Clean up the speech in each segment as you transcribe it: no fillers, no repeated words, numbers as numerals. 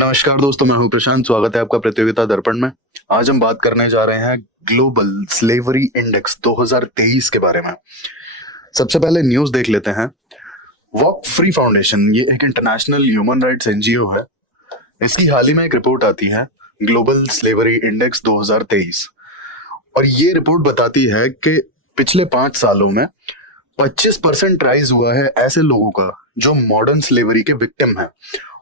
नमस्कार दोस्तों, मैं हूं प्रशांत। स्वागत है आपका प्रतियोगिता दर्पण में। आज हम बात करने जा रहे हैं ग्लोबल स्लेवरी इंडेक्स 2023 के बारे में। सबसे पहले न्यूज देख लेते हैं। वॉक फ्री फाउंडेशन, ये एक इंटरनेशनल ह्यूमन राइट्स एनजीओ है। इसकी हाल ही में एक रिपोर्ट आती है, ग्लोबल स्लेवरी इंडेक्स 2023, और ये रिपोर्ट बताती है कि पिछले 5 सालों में 25% राइज हुआ है ऐसे लोगों का जो मॉडर्न स्लेवरी के विक्टिम हैं।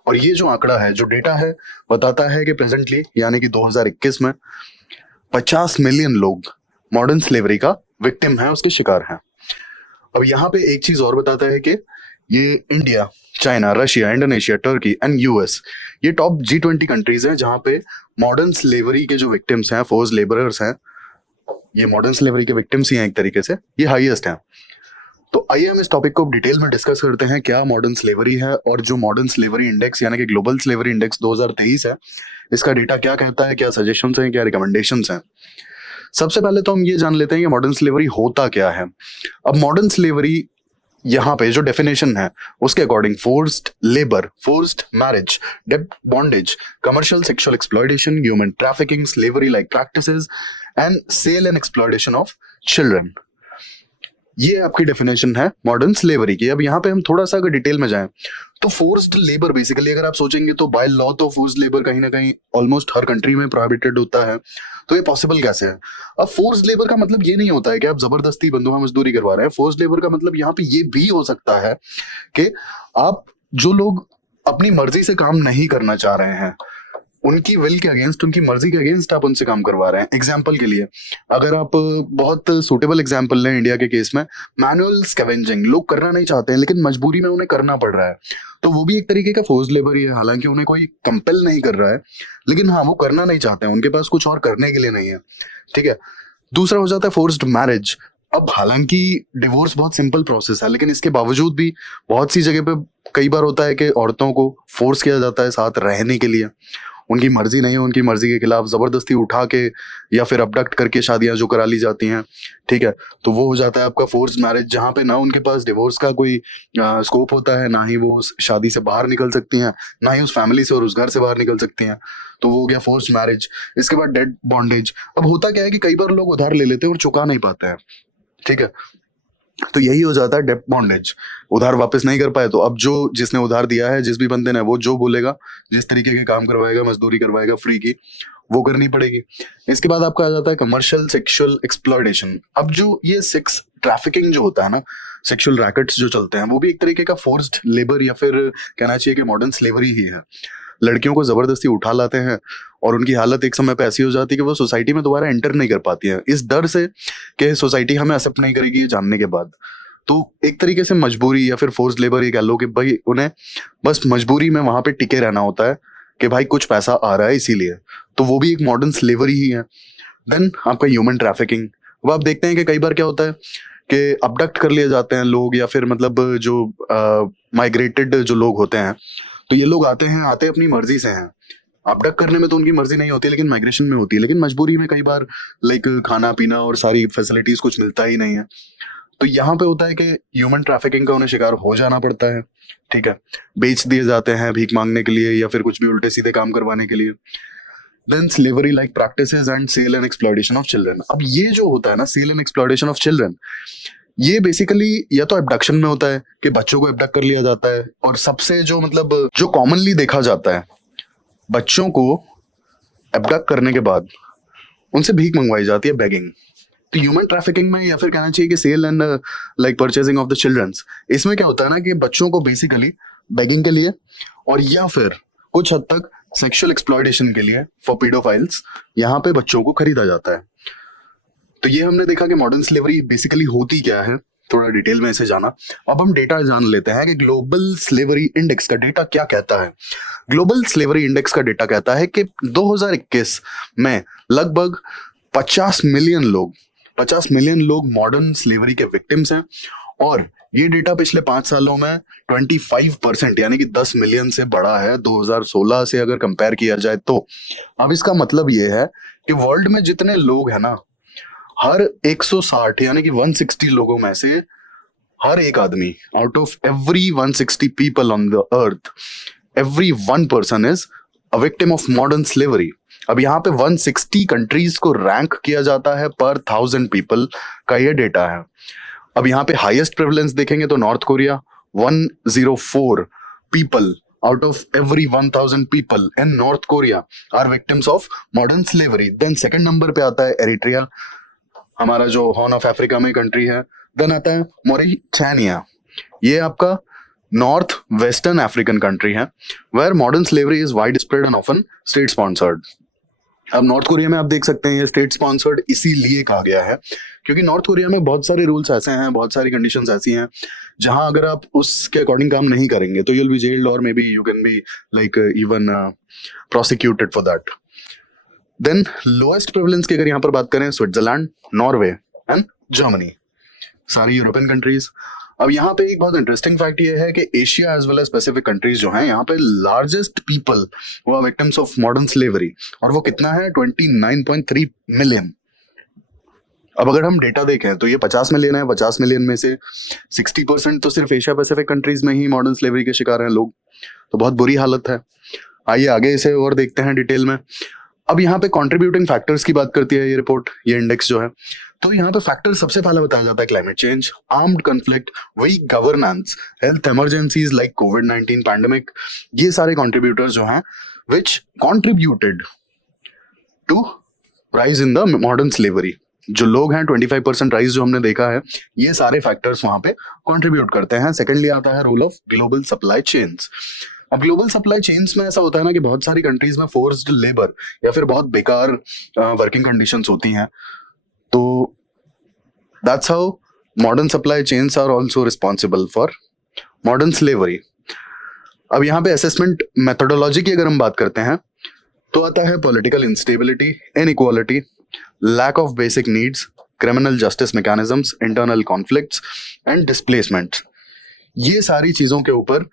और ये जो आंकड़ा है, जो डेटा है, बताता है कि प्रेजेंटली यानी कि 2021 में 50 मिलियन लोग मॉडर्न स्लेवरी का विक्टिम है, उसके शिकार हैं। अब यहाँ पे एक चीज और बताता है कि ये India, China, Russia, Indonesia, Turkey and US, ये टॉप G20 कंट्रीज हैं जहां पे मॉडर्न स्लेवरी के जो विक्टिम्स हैं, फोर्स लेबरर्स हैं, ये मॉडर्न स्लेवरी के विक्टिम्स ही हैं एक तरीके से, ये हाईएस्ट हैं। तो आइए हम इस टॉपिक को डिटेल में डिस्कस करते हैं, क्या मॉडर्न स्लेवरी है और जो मॉडर्न स्लेवरी इंडेक्स यानी कि ग्लोबल स्लेवरी इंडेक्स 2023 है, इसका डेटा क्या कहता है, क्या सजेशंस हैं, क्या रिकमेंडेशंस हैं। सबसे पहले तो हम ये जान लेते हैं कि मॉडर्न स्लेवरी होता क्या है। अब मॉडर्न स्लेवरी यहाँ पे जो डेफिनेशन है उसके according forced labour, forced marriage, डेब्ट bondage, commercial sexual exploitation, human trafficking, slavery like practices and sale and exploitation of children, ये आपकी डेफिनेशन है मॉडर्न स्लेवरी की। अब यहाँ पे हम थोड़ा सा अगर डिटेल में जाएं तो फोर्स्ड लेबर बेसिकली अगर आप सोचेंगे तो बाय लॉ तो फोर्स्ड लेबर कहीं ना कहीं ऑलमोस्ट हर कंट्री में प्रोहिबिटेड होता है। तो ये पॉसिबल कैसे है? अब फोर्स्ड लेबर का मतलब ये नहीं होता है कि आप जबरदस्ती बंधुआ मजदूरी करवा रहे हैं। फोर्स्ड लेबर का मतलब यहाँ पे ये भी हो सकता है कि आप, जो लोग अपनी मर्जी से काम नहीं करना चाह रहे हैं, उनकी विल के अगेंस्ट, उनकी मर्जी के अगेंस्ट आप उनसे काम करवा रहे हैं। एग्जाम्पल के लिए अगर आप बहुत सुटेबल एग्जाम्पल लें इंडिया के केस में, मैनुअल स्कैवेंजिंग लोग करना नहीं चाहते हैं लेकिन मजबूरी में उन्हें करना पड़ रहा है, तो वो भी एक तरीके का फोर्स्ड लेबर ही है। हालांकि उन्हें कोई कंपेल नहीं कर रहा है, लेकिन हाँ, वो करना नहीं चाहते हैं, उनके पास कुछ और करने के लिए नहीं है। ठीक है। दूसरा हो जाता है फोर्स्ड मैरिज। अब हालांकि डिवोर्स बहुत सिंपल प्रोसेस है, लेकिन इसके बावजूद भी बहुत सी जगह पे कई बार होता है कि औरतों को फोर्स किया जाता है साथ रहने के लिए। उनकी मर्जी नहीं है, उनकी मर्जी के खिलाफ जबरदस्ती उठा के या फिर अबडक्ट करके शादियां जो करा ली जाती हैं। ठीक है। तो वो हो जाता है आपका फोर्स मैरिज, जहां पे ना उनके पास डिवोर्स का कोई स्कोप होता है, ना ही वो उस शादी से बाहर निकल सकती हैं, ना ही उस फैमिली से और उस घर से बाहर निकल सकती हैं। तो वो हो गया फोर्स मैरिज। इसके बाद डेट बॉन्डेज। अब होता क्या है कि कई बार लोग उधार ले लेते हैं और चुका नहीं पाते हैं। ठीक है। तो यही हो जाता है डेब्ट बॉन्डेज, उधार वापस नहीं कर पाए तो अब जो जिसने उधार दिया है, जिस भी बंदे ने, वो जो बोलेगा, जिस तरीके के काम करवाएगा, मजदूरी करवाएगा फ्री की, वो करनी पड़ेगी। इसके बाद आपका आ जाता है कमर्शियल सेक्सुअल एक्सप्लॉयटेशन। अब जो ये सेक्स ट्रैफिकिंग जो होता है ना, सेक्सुअल रैकेट्स जो चलते हैं, वो भी एक तरीके का फोर्स्ड लेबर या फिर कहना चाहिए कि मॉडर्न स्लेवरी ही है। लड़कियों को जबरदस्ती उठा लाते हैं और उनकी हालत एक समय पे ऐसी हो जाती है कि वो सोसाइटी में दोबारा एंटर नहीं कर पाती है, इस डर से कि सोसाइटी हमें एक्सेप्ट नहीं करेगी ये जानने के बाद। तो एक तरीके से मजबूरी या फिर फोर्स लेबर ये कह लो कि भाई उन्हें बस मजबूरी में वहां पे टिके रहना होता है कि भाई कुछ पैसा आ रहा है इसीलिए। तो वो भी एक मॉडर्न स्लेवरी ही है। देन आपका ह्यूमन ट्रैफिकिंग। अब आप देखते हैं कि कई बार क्या होता है कि अबडक्ट कर लिए जाते हैं लोग, या फिर मतलब जो माइग्रेटेड जो लोग होते हैं, तो ये लोग आते अपनी मर्जी से हैं। अबडक्ट करने में तो उनकी मर्जी नहीं होती, लेकिन माइग्रेशन में होती है। लेकिन मजबूरी में कई बार लाइक खाना पीना और सारी फैसिलिटीज कुछ मिलता ही नहीं है। तो यहाँ पे होता है कि ह्यूमन ट्रैफिकिंग का उन्हें शिकार हो जाना पड़ता है। ठीक है। बेच दिए जाते हैं भीख मांगने के लिए या फिर कुछ भी उल्टे सीधे काम करवाने के लिए। Then slavery like practices and sale and exploitation of children. अब ये जो होता है ना, sale and exploitation of children, ये बेसिकली या तो एब्डक्शन में होता है कि बच्चों को एब्डक्ट कर लिया जाता है, और सबसे जो मतलब जो कॉमनली देखा जाता है, बच्चों को एब्डक्ट करने के बाद उनसे भीख मंगवाई जाती है, बेगिंग। तो ह्यूमन ट्रैफिकिंग में, या फिर कहना चाहिए कि sale and like purchasing of the childrens, इसमें क्या होता है ना कि बच्चों को बेसिकली बेगिंग के लिए और या फिर कुछ हद तक सेक्सुअल एक्सप्लॉयटेशन के लिए फॉर पीडोफाइल्स, यहाँ पे बच्चों को खरीदा जाता है। तो ये हमने देखा कि मॉडर्न स्लेवरी बेसिकली होती क्या है, थोड़ा डिटेल में इसे जाना। अब हम डेटा जान लेते हैं कि ग्लोबल स्लेवरी इंडेक्स का डेटा क्या कहता है। ग्लोबल स्लेवरी इंडेक्स का डेटा कहता है कि 2021 में लगभग 50 मिलियन लोग मॉडर्न स्लेवरी के विक्टिम्स हैं, और ये डेटा पिछले 5 सालों में 25% यानी कि 10 मिलियन से बढ़ा है 2016 से अगर कंपेयर किया जाए तो। अब इसका मतलब ये है कि वर्ल्ड में जितने लोग हैं ना, हर 160 यानी कि 160 लोगों में से हर एक आदमी, out of every 160 people on the earth, every one person is a victim of modern slavery. अब यहाँ पे 160 कंट्रीज को रैंक किया जाता है पर 1000 पीपल का ये डेटा है। अब यहाँ पे हाईएस्ट प्रेवलेंस देखेंगे तो north Korea 104 people out of every 1000 people in North Korea are victims of modern slavery. Then second number पे आता है एरिट्रिया, हमारा जो हॉर्न ऑफ अफ्रीका में कंट्री है। देन आता है मॉरिटानिया, ये आपका नॉर्थ वेस्टर्न अफ्रीकन कंट्री है, where modern slavery is wide spread and often state sponsored. अब नॉर्थ कोरिया में आप देख सकते हैं ये स्टेट स्पॉन्सर्ड इसीलिए कहा गया है क्योंकि नॉर्थ कोरिया में बहुत सारे रूल्स ऐसे हैं, बहुत सारी कंडीशंस ऐसी हैं जहां अगर आप उसके अकॉर्डिंग काम नहीं करेंगे तो यूल बी जेल्ड और may be you can be like even prosecuted for that. Then lowest prevalence की अगर यहाँ पर बात करें, स्विट्जरलैंड, नॉर्वे एंड जर्मनी, सारी यूरोपियन कंट्रीज। अब यहाँ पे एक बहुत इंटरेस्टिंग फैक्ट ये है कि Asia as well as specific countries जो हैं यहाँ पे लार्जेस्ट पीपल वो are victims of modern slavery, और वो कितना है 29.3 मिलियन। अब अगर हम डेटा देखें तो ये 50 मिलियन है, 50 मिलियन में से 60% तो सिर्फ एशिया पैसिफिक कंट्रीज में ही मॉडर्न स्लेवरी के शिकार हैं लोग, तो बहुत बुरी हालत है। आइए आगे इसे और देखते हैं डिटेल में। अब यहाँ पे कंट्रीब्यूटिंग फैक्टर्स की बात करती है ये रिपोर्ट, ये इंडेक्स जो है, तो यहाँ पे फैक्टर सबसे पहले बताया जाता है climate change, armed conflict, weak governance, health emergencies like कोविड-19 पैंडेमिक, ये सारे कंट्रीब्यूटर्स जो हैं which contributed to rise in the modern slavery. जो लोग हैं 25% राइज जो हमने देखा है, ये सारे फैक्टर्स वहां पे कंट्रीब्यूट करते हैं। सेकेंडली आता है role of global supply chains. अब ग्लोबल सप्लाई चेन्स में ऐसा होता है ना कि बहुत सारी कंट्रीज में फोर्स्ड लेबर या फिर बहुत बेकार वर्किंग कंडीशंस होती हैं, तो that's how modern supply chains are also responsible for modern slavery. अब यहाँ पे असेसमेंट मेथोडोलॉजी की अगर हम बात करते हैं तो आता है political instability, inequality, lack of basic needs, criminal justice mechanisms, internal conflicts and displacement. ये सारी चीजों के ऊपर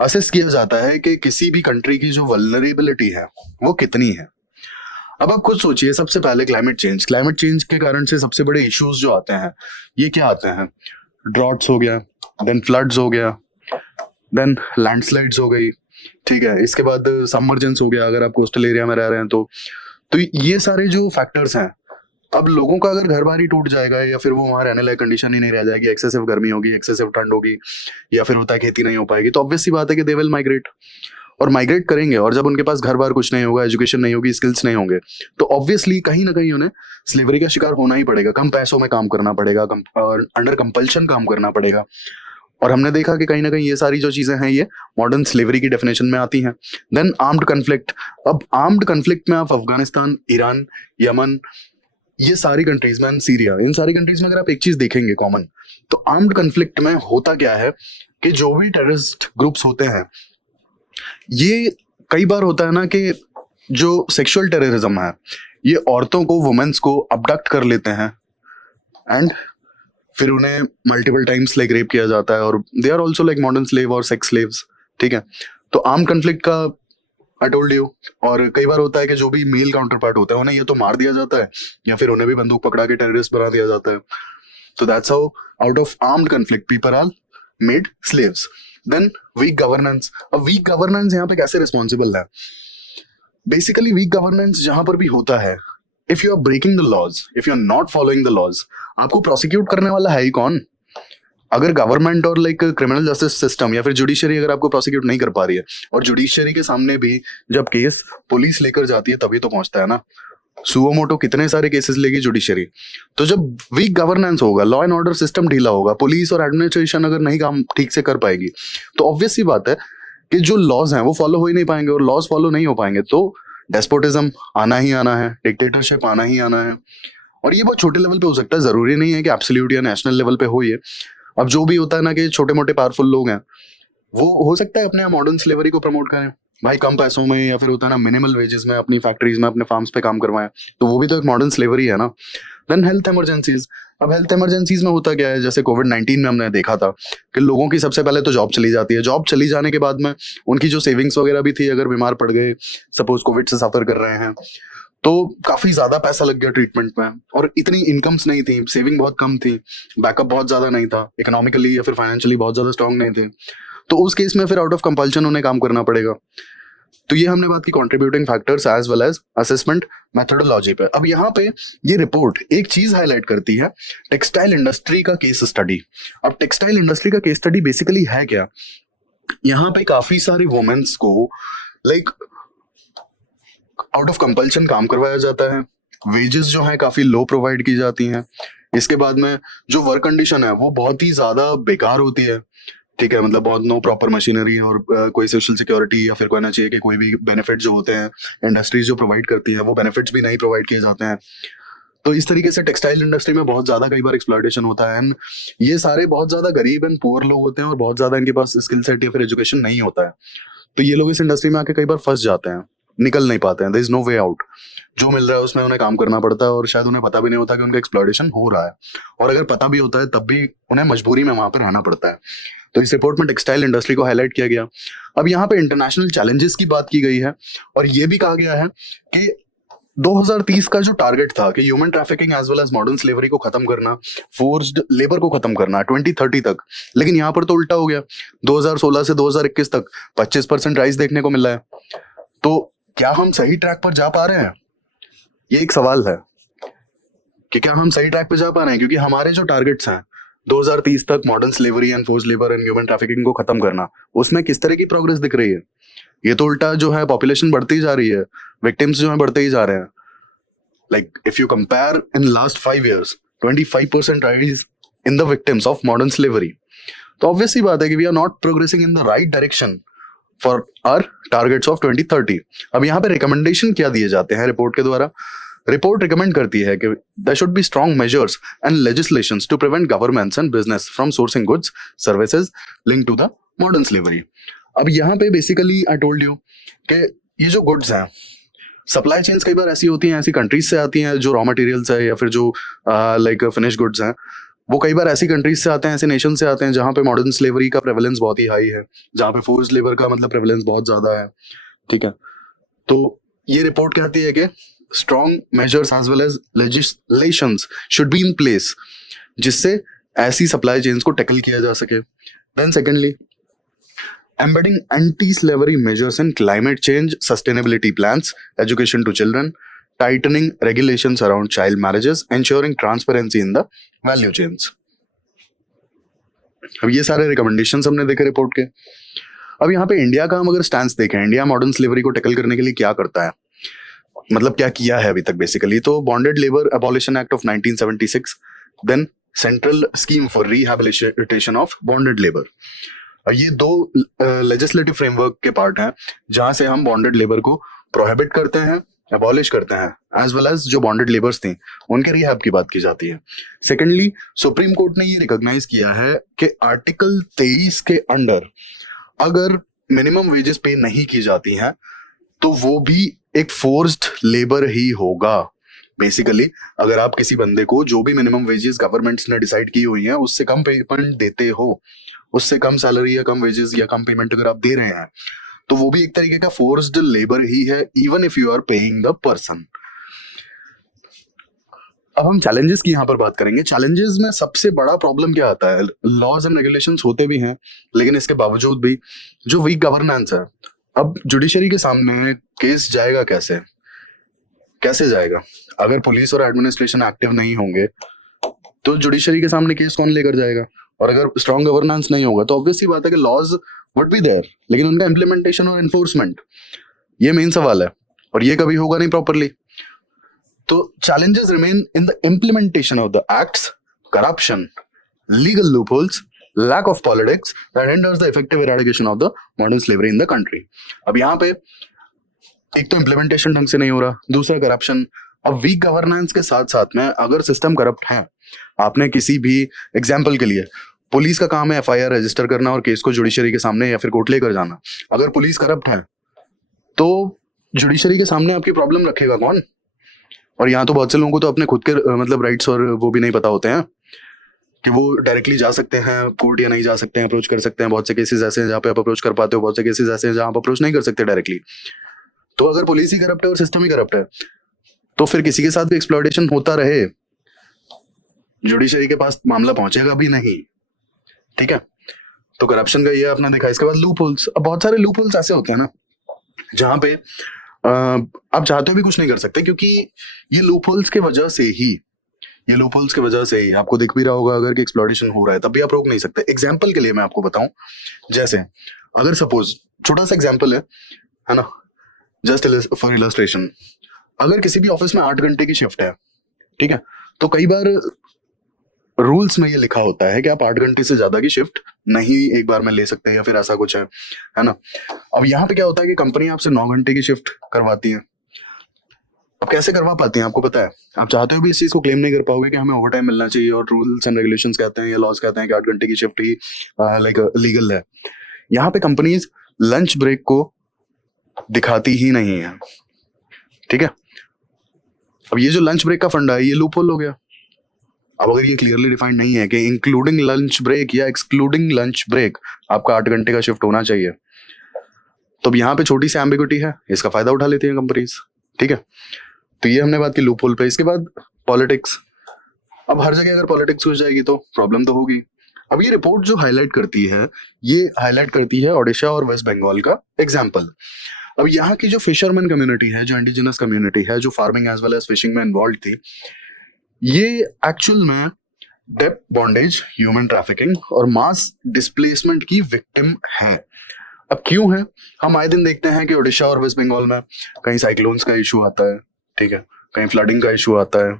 असेस किया जाता है कि किसी भी कंट्री की जो वल्नरेबिलिटी है वो कितनी है। अब आप खुद सोचिए, सबसे पहले क्लाइमेट चेंज के कारण से सबसे बड़े इश्यूज जो आते हैं ये क्या आते हैं? ड्रॉट्स हो गया, देन फ्लड्स हो गया, देन लैंडस्लाइड्स हो गई, ठीक है, इसके बाद सबमर्जेंस हो गया अगर आप कोस्टल एरिया में रह रहे हैं तो ये सारे जो फैक्टर्स हैं, अब लोगों का अगर घर बार ही टूट जाएगा या फिर वो वहां रहने लायक कंडीशन ही नहीं रह जाएगी, एक्सेसिव गर्मी होगी, एक्सेसिव ठंड होगी, या फिर होता है खेती नहीं हो पाएगी, तो ऑब्वियस सी बात है कि दे विल माइग्रेट, और माइग्रेट करेंगे, और जब उनके पास घर बार कुछ नहीं होगा, एजुकेशन नहीं होगी, स्किल्स नहीं होंगे, तो ऑब्वियसली कहीं ना कहीं उन्हें स्लेवरी का शिकार होना ही पड़ेगा, कम पैसों में काम करना पड़ेगा, अंडर कंपल्शन काम करना पड़ेगा। और हमने देखा कि कहीं ना कहीं ये सारी जो चीजें हैं ये मॉडर्न स्लेवरी की डेफिनेशन में आती हैं। Then armed conflict. अब आर्म्ड कन्फ्लिक्ट में आप अफगानिस्तान, ईरान, यमन, ये सारी कंट्रीज में, सीरिया, इन सारी कंट्रीज में अगर आप एक चीज देखेंगे कॉमन, तो आर्म्ड कन्फ्लिक्ट में होता क्या है कि जो भी टेररिस्ट ग्रुप्स होते हैं, ये कई बार होता है ना कि जो सेक्सुअल टेररिज्म है ये औरतों को, वुमेन्स को अबडक्ट कर लेते हैं एंड फिर उन्हें मल्टीपल टाइम्स लाइक रेप किया जाता है, और they are also like modern slave और सेक्स स्लेव्स, ठीक है। तो आर्म कन्फ्लिक्ट का आई टोल्ड यू, और कई बार होता है कि जो भी मेल काउंटर पार्ट होता है उन्हें ये तो मार दिया जाता है या फिर उन्हें भी बंदूक पकड़ा के टेररिस्ट बना दिया जाता है। तो that's how out of armed conflict people are made slaves. Then weak governance. अब वीक गवर्नेंस यहाँ पे कैसे रिस्पॉन्सिबल है? बेसिकली वीक गवर्नेंस जहां पर भी होता है, if you are breaking the laws, if you are not following the laws, आपको प्रोसिक्यूट करने वाला है ही कौन? अगर गवर्नमेंट और लाइक क्रिमिनल जस्टिस सिस्टम या फिर जुडिशरी अगर आपको प्रोसिक्यूट नहीं कर पा रही है, और जुडिशरी के सामने भी जब केस पुलिस लेकर जाती है तभी तो पहुंचता है ना, सुओ मोटो कितने सारे केसेस लेगी जुडिशरी। तो जब वीक गवर्नेंस होगा, लॉ एंड ऑर्डर सिस्टम ढीला होगा, पुलिस और एडमिनिस्ट्रेशन अगर नहीं काम ठीक से कर पाएगी, तो ऑब्वियस सी बात है कि जो लॉज हैं वो फॉलो हो ही नहीं पाएंगे, और लॉज फॉलो नहीं हो पाएंगे तो डेस्पोटिज्म आना ही आना है, डिक्टेटरशिप आना ही आना है। और ये बहुत छोटे लेवल पे हो सकता है, जरूरी नहीं है कि एब्सोल्यूट या नेशनल लेवल पे हो ये। अब जो भी होता है ना कि छोटे मोटे पावरफुल लोग हैं, वो हो सकता है अपने मॉडर्न स्लेवरी को प्रमोट करें भाई, कम पैसों में, या फिर होता है ना मिनिमल वेजेस में अपनी फैक्ट्रीज में, अपने फार्म्स पे काम करवाएं, तो वो भी तो एक मॉडर्न स्लेवरी है ना। Then health emergencies. अब हेल्थ इमरजेंसीज में होता क्या है, जैसे कोविड-19 में हमने देखा था कि लोगों की सबसे पहले तो जॉब चली जाती है, जॉब चली जाने के बाद में उनकी जो सेविंग्स वगैरह भी थी, अगर बीमार पड़ गए, सपोज कोविड से सफर कर रहे हैं, तो काफी ज्यादा पैसा लग गया ट्रीटमेंट में, और इतनी इनकम्स नहीं थी, सेविंग बहुत कम थी, बैकअप बहुत ज्यादा नहीं था, इकोनॉमिकली या फिर फाइनेंशियली बहुत ज्यादा स्ट्रांग नहीं थे, तो उस केस में फिर आउट ऑफ कंपल्शन उन्हें काम करना पड़ेगा। तो ये हमने बात की contributing factors as well as assessment methodology पे। अब यहाँ पे ये रिपोर्ट एक चीज हाईलाइट करती है, टेक्सटाइल इंडस्ट्री का केस स्टडी। अब टेक्सटाइल इंडस्ट्री का केस स्टडी बेसिकली है क्या, यहाँ पे काफी सारे वुमेन्स को लाइक आउट ऑफ कंपल्शन काम करवाया जाता है, वेजेस जो है काफी लो प्रोवाइड की जाती हैं, इसके बाद में जो वर्क कंडीशन है वो बहुत ही ज्यादा बेकार होती है, ठीक है, मतलब बहुत नो प्रॉपर मशीनरी और कोई सोशल सिक्योरिटी या फिर कहना चाहिए कि कोई भी बेनिफिट जो होते हैं इंडस्ट्रीज जो प्रोवाइड करती है वो बेनिफिट्स भी नहीं प्रोवाइड किए जाते हैं। तो इस तरीके से टेक्सटाइल इंडस्ट्री में बहुत ज्यादा कई बार एक्सप्लॉयटेशन होता है एंड ये सारे बहुत ज्यादा गरीब एंड पुअर लोग होते हैं और बहुत ज्यादा इनके पास स्किल सेट या फिर एजुकेशन नहीं होता है, तो ये लोग इस इंडस्ट्री में आके कई बार फंस जाते हैं, निकल नहीं पाते हैं, there is no way out. जो मिल रहा है उसमें उन्हें काम करना पड़ता है और शायद उन्हें पता भी नहीं होता कि उनका एक्सप्लॉयटेशन हो रहा है, और अगर पता भी होता है तब भी उन्हें मजबूरी में वहां पर रहना पड़ता है। तो इस रिपोर्ट में टेक्सटाइल इंडस्ट्री को हाईलाइट किया गया। अब यहाँ पे इंटरनेशनल चैलेंजेस की बात की गई है और ये भी कहा गया है कि 2030 का जो टारगेट था कि human trafficking as well as modern slavery को खत्म करना, फोर्स्ड लेबर को खत्म करना 2030 तक, लेकिन यहाँ पर तो उल्टा हो गया, 2016 से 2021 तक 25% राइज देखने को मिला है। तो क्या हम सही ट्रैक पर जा पा रहे हैं, ये एक सवाल है कि क्या हम सही ट्रैक पे जा पा रहे हैं, क्योंकि हमारे जो टारगेट्स हैं 2030 तक modern slavery and forced labour and human trafficking को खत्म करना, उसमें किस तरह की प्रोग्रेस दिख रही है, ये तो उल्टा जो है पॉपुलेशन बढ़ती जा रही है, विक्टिम्स जो है बढ़ते ही जा रहे हैं। Like if you compare in last 5 years 25% rise in the victims of modern slavery, तो ऑब्वियस सी बात है कि we are not progressing in the right direction for our targets of 2030। अब यहाँ पे रिकमेंडेशन क्या दिए जाते हैं रिपोर्ट के द्वारा, रिपोर्ट रिकमेंड करती है कि there should be strong measures and legislations to prevent governments and business from sourcing goods services linked to the modern slavery. अब यहाँ पे बेसिकली आई टोल्ड यू कि ये जो गुड्स हैं, सप्लाई चेन्स कई बार ऐसी होती हैं, ऐसी कंट्रीज से आती हैं जो रॉ मटेरियल्स है या फिर जो लाइक फिनिश गुड्स हैं, वो कई बार ऐसी कंट्रीज से आते हैं, ऐसे नेशन से आते हैं जहाँ पे मॉडर्न स्लेवरी का प्रेवलेंस बहुत ही हाई है, जहाँ पे फोर्स्ड लेबर का मतलब प्रेवलेंस बहुत ज्यादा है, ठीक है। तो ये रिपोर्ट कहती है कि strong measures as well as legislations should be in place जिससे ऐसी सप्लाई चेन्स को टैकल किया जा सके। Then secondly, embedding anti-slavery measures in climate change sustainability plans, education to children, tightening regulations around child marriages, ensuring transparency in the value chains। अब ये सारे recommendations हमने देखे रिपोर्ट के। अब यहाँ पे इंडिया का हम अगर स्टैंस देखें, इंडिया मॉडर्न स्लेवरी को टैकल करने के लिए क्या करता है, मतलब क्या किया है अभी तक बेसिकली, तो bonded labour abolition act of 1976, then central scheme for rehabilitation of bonded labour. ये दो लेजिस्लेटिव फ्रेमवर्क के पार्ट हैं जहां से हम बॉन्डेड लेबर को प्रोहिबिट करते हैं, एबॉलिश करते हैं, एज वेल एज जो बॉन्डेड लेबर्स थी उनके रिहैब की बात की जाती है। सेकेंडली, सुप्रीम कोर्ट ने ये रिकॉग्नाइज किया है कि आर्टिकल 23 के अंडर अगर मिनिमम वेजेस पे नहीं की जाती हैं तो वो भी एक फोर्स्ड लेबर ही होगा। बेसिकली अगर आप किसी बंदे को जो भी मिनिमम वेजेस गवर्नमेंट्स ने डिसाइड की हुई है उससे कम पेमेंट देते हो, उससे कम सैलरी या कम वेजेस या कम पेमेंट अगर आप दे रहे हैं, तो वो भी एक तरीके का फोर्स्ड लेबर ही है, even if you are paying the person. अब हम चैलेंजेस की यहाँ पर बात करेंगे। चैलेंजेस में सबसे बड़ा प्रॉब्लम क्या आता है, लॉज एंड रेगुलेशंस होते भी हैं लेकिन इसके बावजूद भी जो वीक गवर्नेंस है। अब जुडिशरी के सामने केस जाएगा कैसे जाएगा, अगर पुलिस और एडमिनिस्ट्रेशन एक्टिव नहीं होंगे तो जुडिशरी के सामने केस कौन लेकर जाएगा, और अगर स्ट्रॉन्ग गवर्नेंस नहीं होगा तो ऑब्वियस सी बात है कि लॉज वुड बी देयर, लेकिन उनका इम्प्लीमेंटेशन और एनफोर्समेंट ये मेन सवाल है और ये कभी होगा नहीं प्रॉपरली। तो challenges remain in the implementation of the acts, corruption, legal loopholes, lack of politics that hinders the effective eradication of the modern slavery in the country। अब यहाँ पे एक तो इम्प्लीमेंटेशन ढंग से नहीं हो रहा, दूसरा करप्शन। अब वीक गवर्नेंस के साथ साथ में अगर सिस्टम करप्ट है, आपने किसी भी एग्जाम्पल के लिए पुलिस का काम है FIR रजिस्टर करना और केस को जुडिशरी के सामने या फिर कोर्ट लेकर जाना, अगर पुलिस करप्ट है तो जुडिशरी के सामने आपकी प्रॉब्लम रखेगा कौन। और यहाँ तो बहुत से लोगों को तो अपने खुद के मतलब राइट्स और वो भी नहीं पता होते हैं कि वो डायरेक्टली जा सकते हैं कोर्ट या नहीं जा सकते हैं, अप्रोच कर सकते हैं। बहुत से केसेस ऐसे हैं जहाँ पे आप अप्रोच कर पाते हो, बहुत से केसेस ऐसे हैं जहाँ आप अप्रोच नहीं कर सकते डायरेक्टली। तो अगर पुलिस ही करप्ट है और सिस्टम ही करप्ट है तो फिर किसी के साथ भी एक्सप्लॉयटेशन होता रहे, जुडिशरी के पास मामला पहुंचेगा भी नहीं, ठीक है। तो करप्शन का ये आपने देखा। इसके बाद लूप होल्स। अब बहुत सारे लूप होल्स ऐसे होते हैं ना जहां पे आप चाहते हो भी कुछ नहीं कर सकते, क्योंकि ये लूपहोल्स के वजह से ही, ये लूपहोल्स की वजह से ही आपको दिख भी रहा होगा अगर कि एक्सप्लॉइटेशन हो रहा है, तब भी आप रोक नहीं सकते। एग्जाम्पल के लिए मैं आपको बताऊं, जैसे अगर सपोज छोटा सा एग्जाम्पल है ना, जस्ट फॉर इलस्ट्रेशन, अगर किसी भी ऑफिस में 8 घंटे की शिफ्ट है, ठीक है, तो कई बार रूल्स में ये लिखा होता है कि आप 8 घंटे से ज्यादा की शिफ्ट नहीं एक बार में ले सकते, या फिर ऐसा कुछ है ना। अब यहाँ पे क्या होता है कि कंपनी आपसे 9 घंटे की शिफ्ट करवाती है। अब कैसे करवा पाती हैं आपको पता है? आप चाहते हो भी इस चीज को क्लेम नहीं कर पाओगे कि हमें ओवर टाइम मिलना चाहिए, और रूल्स एंड रेगुलेशंस कहते हैं या लॉज कहते हैं कि 8 घंटे की शिफ्ट ही लाइक लीगल है। यहाँ पे कंपनीज लंच ब्रेक को दिखाती ही नहीं है, ठीक है। अब ये जो लंच ब्रेक का फंडा है, ये लूपहोल हो गया। अब अगर ये क्लियरली डिफाइंड नहीं है कि इंक्लूडिंग लंच ब्रेक या एक्सक्लूडिंग लंच ब्रेक आपका 8 घंटे का शिफ्ट होना चाहिए, तो अब यहाँ पे छोटी सी एम्बिग्युइटी है, इसका फायदा उठा लेती है कंपनीज, ठीक है। तो ये हमने बात की लूपहोल पे। इसके बाद पॉलिटिक्स। अब हर जगह अगर पॉलिटिक्स घुस जाएगी तो प्रॉब्लम तो होगी। अब ये रिपोर्ट जो हाईलाइट करती है, ये हाईलाइट करती है ओडिशा और वेस्ट बंगाल का एग्जाम्पल। अब यहाँ की जो फिशरमैन कम्युनिटी है, जो इंडिजिनस कम्युनिटी है, जो farming as well as fishing में इन्वॉल्व थी, ये एक्चुअल में डेप्थ बॉन्डेज, ह्यूमन ट्रैफिकिंग और मास डिस्प्लेसमेंट की विक्टिम है। अब क्यों है? हम आए दिन देखते हैं कि ओडिशा और वेस्ट बंगाल में कहीं साइक्लोन्स का इशू आता है, ठीक है, कहीं फ्लडिंग का इशू आता है।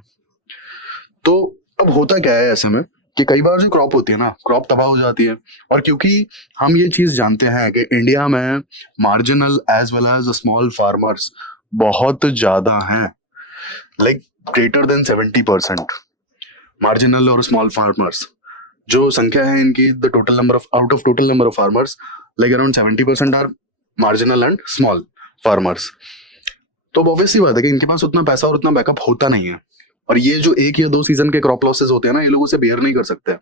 तो अब होता क्या है ऐसे में कि कई बार जो क्रॉप होती है ना, क्रॉप तबाह हो जाती है। और क्योंकि हम ये चीज जानते हैं कि इंडिया में marginal as well as small farmers बहुत ज्यादा हैं, लाइक ग्रेटर देन 70% मार्जिनल और स्मॉल फार्मर्स जो संख्या है इनकी, the total number of out of total number of farmers, like around 70% are marginal and small farmers. तो ऑब्वियसली बात है कि इनके पास उतना पैसा और उतना बैकअप होता नहीं है, और ये जो 1 या 2 सीजन के क्रॉप लॉसेस होते हैं ना, ये लोगों से बेयर नहीं कर सकते।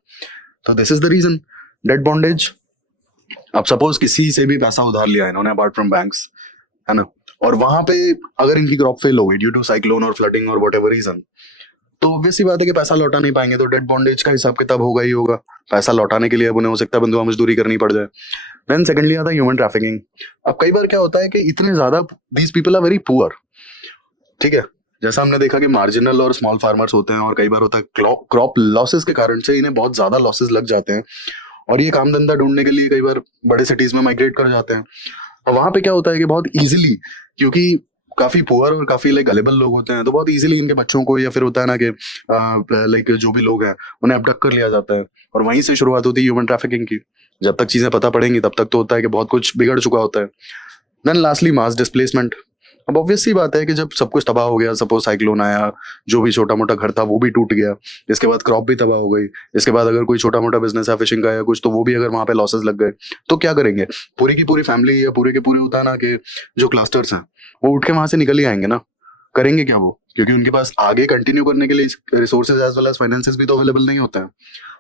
तो this is the reason, debt bondage. अब सपोज किसी से भी पैसा उधार लिया इन्होंने अपार्ट फ्रॉम बैंक्स, है ना, और वहां पे अगर इनकी क्रॉप फेल हो गई ड्यू टू साइक्लोन और फ्लडिंग और व्हाटएवर रीजन, तो ऑब्वियसली बात है कि पैसा लौटा नहीं पाएंगे, तो डेट बॉन्डेज का हिसाब किताब होगा ही होगा। पैसा लौटाने के लिए अब उन्हें हो सकता है बंधुआ मजदूरी करनी पड़ जाए। देन सेकंडली आता है ह्यूमन ट्रैफिकिंग। अब कई बार क्या होता है कि इतने ज्यादा these people are very poor, ठीक है, जैसा हमने देखा कि मार्जिनल और स्मॉल फार्मर्स होते हैं, और कई बार होता है क्रॉप लॉसेस के कारण से इन्हें बहुत ज्यादा लॉसेस लग जाते हैं, और ये काम धंधा ढूंढने के लिए कई बार बड़े सिटीज में माइग्रेट कर जाते हैं। और वहां पे क्या होता है कि बहुत इजीली, क्योंकि काफी पुअर और काफी लाइक गलेबल लोग होते हैं, तो बहुत इजीली इनके बच्चों को, या फिर होता है ना कि लाइक जो भी लोग हैं उन्हें अबडक्ट कर लिया जाता है, और वहीं से शुरुआत होती है ह्यूमन ट्रैफिकिंग की। जब तक चीजें पता पड़ेंगी तब तक तो होता है कि बहुत कुछ बिगड़ चुका होता है। देन लास्टली मास डिस्प्लेसमेंट। अब ऑब्वियसली बात है कि जब सब कुछ तबाह हो गया, सपोज साइक्लोन आया, जो भी छोटा मोटा घर था वो भी टूट गया, इसके बाद क्रॉप भी तबाह हो गई, इसके बाद अगर कोई छोटा मोटा बिजनेस है फिशिंग का या कुछ, तो वो भी अगर वहां पे लॉसेस लग गए, तो क्या करेंगे? पूरी की पूरी फैमिली या पूरे के पूरे होता है ना कि जो क्लस्टर्स हैं वो उठ के वहां से निकल ही आएंगे ना। करेंगे क्या वो? क्योंकि उनके पास आगे कंटिन्यू करने के लिए resources as well as finances भी तो अवेलेबल नहीं होते हैं।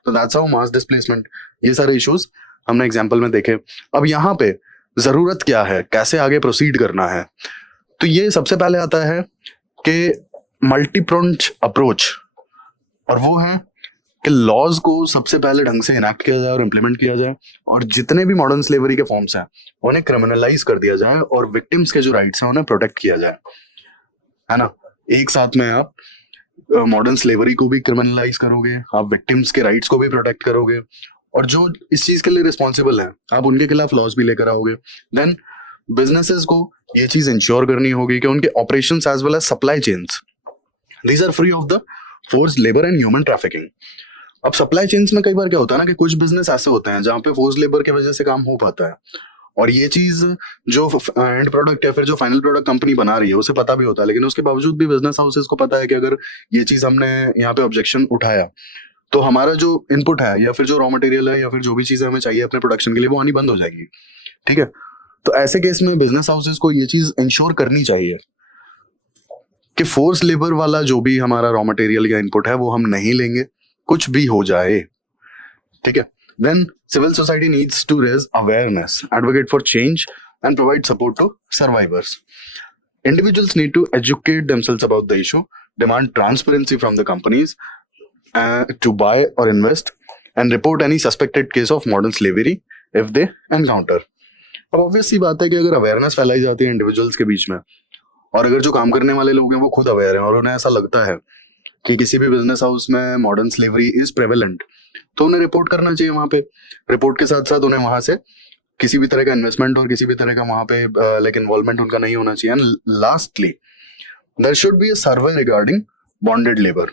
तो दैट्स हाउ मास डिस्प्लेसमेंट। ये सारे इश्यूज हमने एग्जाम्पल में देखे। अब यहाँ पे जरूरत क्या है, कैसे आगे प्रोसीड करना है, तो ये सबसे पहले आता है कि मल्टीप्रोंट अप्रोच, और वो है कि लॉज को सबसे पहले ढंग से इनैक्ट किया जाए और इम्प्लीमेंट किया जाए, और जितने भी मॉडर्न स्लेवरी के फॉर्म्स हैं उन्हें क्रिमिनलाइज कर दिया जाए, और विक्टिम्स के जो राइट्स हैं उन्हें प्रोटेक्ट किया जाए, है ना। एक साथ में आप मॉडर्न स्लेवरी को भी क्रिमिनलाइज करोगे, आप विक्टिम्स के राइट्स को भी प्रोटेक्ट करोगे, और जो इस चीज के लिए रिस्पॉन्सिबल हैं आप उनके खिलाफ लॉज भी लेकर आओगे। देन बिजनेसेस को ये चीज इंश्योर करनी होगी कि उनके operations as well as supply chains, these are free of the force labour and human trafficking. अब सप्लाई चेन्स में कई बार क्या होता है ना कि कुछ बिजनेस ऐसे होते हैं जहां पे फोर्स लेबर की वजह से काम हो पाता है, और ये चीज जो एंड प्रोडक्ट या फिर जो फाइनल प्रोडक्ट कंपनी बना रही है उसे पता भी होता है, लेकिन उसके बावजूद भी बिजनेस हाउसेस को पता है कि अगर ये चीज हमने यहाँ पे ऑब्जेक्शन उठाया तो हमारा जो इनपुट है या फिर जो रॉ मटेरियल है या फिर जो भी चीजें हमें चाहिए अपने प्रोडक्शन के लिए वो आनी बंद हो जाएगी, ठीक है। तो ऐसे केस में बिजनेस हाउसेस को ये चीज इंश्योर करनी चाहिए कि फोर्स लेबर वाला जो भी हमारा रॉ मटेरियल या इनपुट है वो हम नहीं लेंगे, कुछ भी हो जाए, ठीक है। Then civil society needs to raise awareness, advocate for change and provide support to survivors. Individuals need to educate themselves about the issue, demand transparency from the companies to buy or invest, and report any suspected case of modern slavery if they encounter. अब obvious सी बात है कि अगर awareness फैलाई जाती है individuals के बीच में, और अगर जो काम करने वाले लोग हैं वो खुद अवेयर हैं और उन्हें ऐसा लगता है कि किसी भी बिजनेस हाउस में मॉडर्न स्लेवरी इज प्रेवेलेंट, तो उन्हें रिपोर्ट करना चाहिए वहां पे। रिपोर्ट के साथ साथ उन्हें वहां से किसी भी तरह का इन्वेस्टमेंट और किसी भी तरह का वहां पे लाइक इन्वॉल्वमेंट उनका नहीं होना चाहिए। And lastly there should be a survey regarding bonded labour.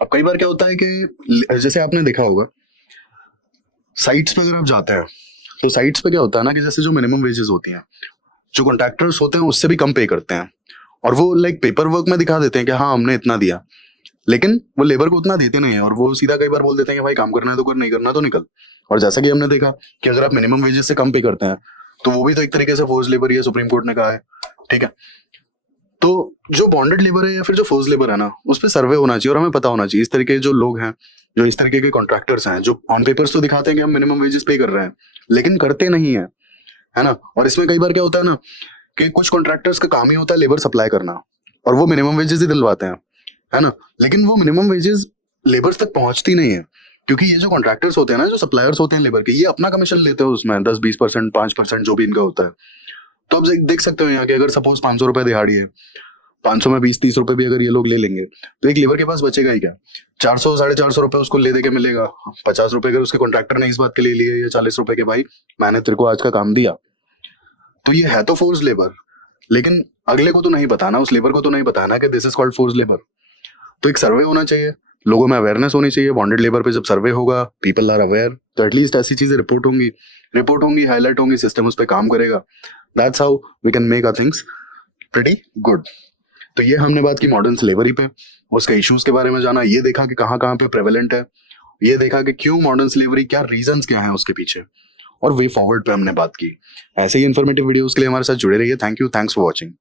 अब कई बार क्या होता है कि जैसे आपने देखा होगा साइट्स पे अगर आप जाते हैं तो साइट्स पे क्या होता है ना कि जैसे जो मिनिमम वेजेस होती हैं, जो कॉन्ट्रैक्टर्स होते हैं उससे भी कम पे करते हैं, और वो लाइक पेपर वर्क में दिखा देते हैं कि हाँ हमने इतना दिया, लेकिन वो लेबर को उतना देते नहीं है, और वो सीधा कई बार बोल देते हैं कि भाई काम करना है तो कर, नहीं करना तो निकल। और जैसा कि हमने देखा कि अगर आप मिनिमम वेजेस से कम पे करते हैं तो वो भी तो एक तरीके से फोर्स लेबर ही है, सुप्रीम कोर्ट ने कहा है। ठीक है, तो जो बॉन्डेड लेबर है या फिर जो फोर्स लेबर है ना, उस पर सर्वे होना चाहिए और हमें पता होना चाहिए इस तरीके के जो लोग हैं, जो इस तरीके के कॉन्ट्रैक्टर्स हैं, जो ऑन पेपर्स तो दिखाते हैं कि हम मिनिमम वेजेस पे कर रहे हैं लेकिन करते नहीं है ना। और इसमें कई बार क्या होता है ना कि कुछ कॉन्ट्रैक्टर्स का काम ही होता है लेबर सप्लाई करना, और वो मिनिमम वेजेस ही दिलवाते हैं, है ना, लेकिन वो मिनिमम वेजेस लेबर्स तक पहुंचती नहीं है, क्योंकि ये जो कॉन्ट्रैक्टर्स होते हैं ना, जो सप्लायर्स होते हैं लेबर के, ये अपना कमीशन लेते हैं उसमें 10-20%, 5% जो भी इनका होता है। तो आप देख सकते हो यहाँ के अगर सपोज 500 रुपए दिहाड़ी है, 500 में 20-30 रुपए भी अगर ये लोग ले लेंगे तो एक लेबर के पास बचेगा ही क्या? 400-450 रुपए उसको ले दे के मिलेगा। 50 रुपए अगर उसके कॉन्ट्रैक्टर ने इस बात के लिए लिए, या 40 रुपए के भाई मैंने तेरे को आज का काम दिया, तो ये है तो फोर्स लेबर, लेकिन अगले को तो नहीं बताना, उस लेबर को तो नहीं बताना कि this is called force labour. तो एक सर्वे होना चाहिए, लोगों में अवेयरनेस होनी चाहिए। बॉन्डेड लेबर पे जब सर्वे होगा, पीपल आर अवेयर, तो एटलीस्ट ऐसी चीजें रिपोर्ट होंगी, हाईलाइट होंगी, सिस्टम उस पर काम करेगा। That's how we can make our things pretty good. तो ये हमने बात की मॉडर्न स्लेवरी पे, उसके इश्यूज के बारे में जाना, ये देखा कि कहाँ कहाँ पे प्रेवेलेंट है, ये देखा कि क्यों मॉडर्न स्लेवरी, क्या रीजंस क्या हैं उसके पीछे, और वे फॉरवर्ड पे हमने बात की। ऐसे ही इन्फॉर्मेटिव वीडियोस के लिए हमारे साथ जुड़े रहिए। Thank you, thanks for watching.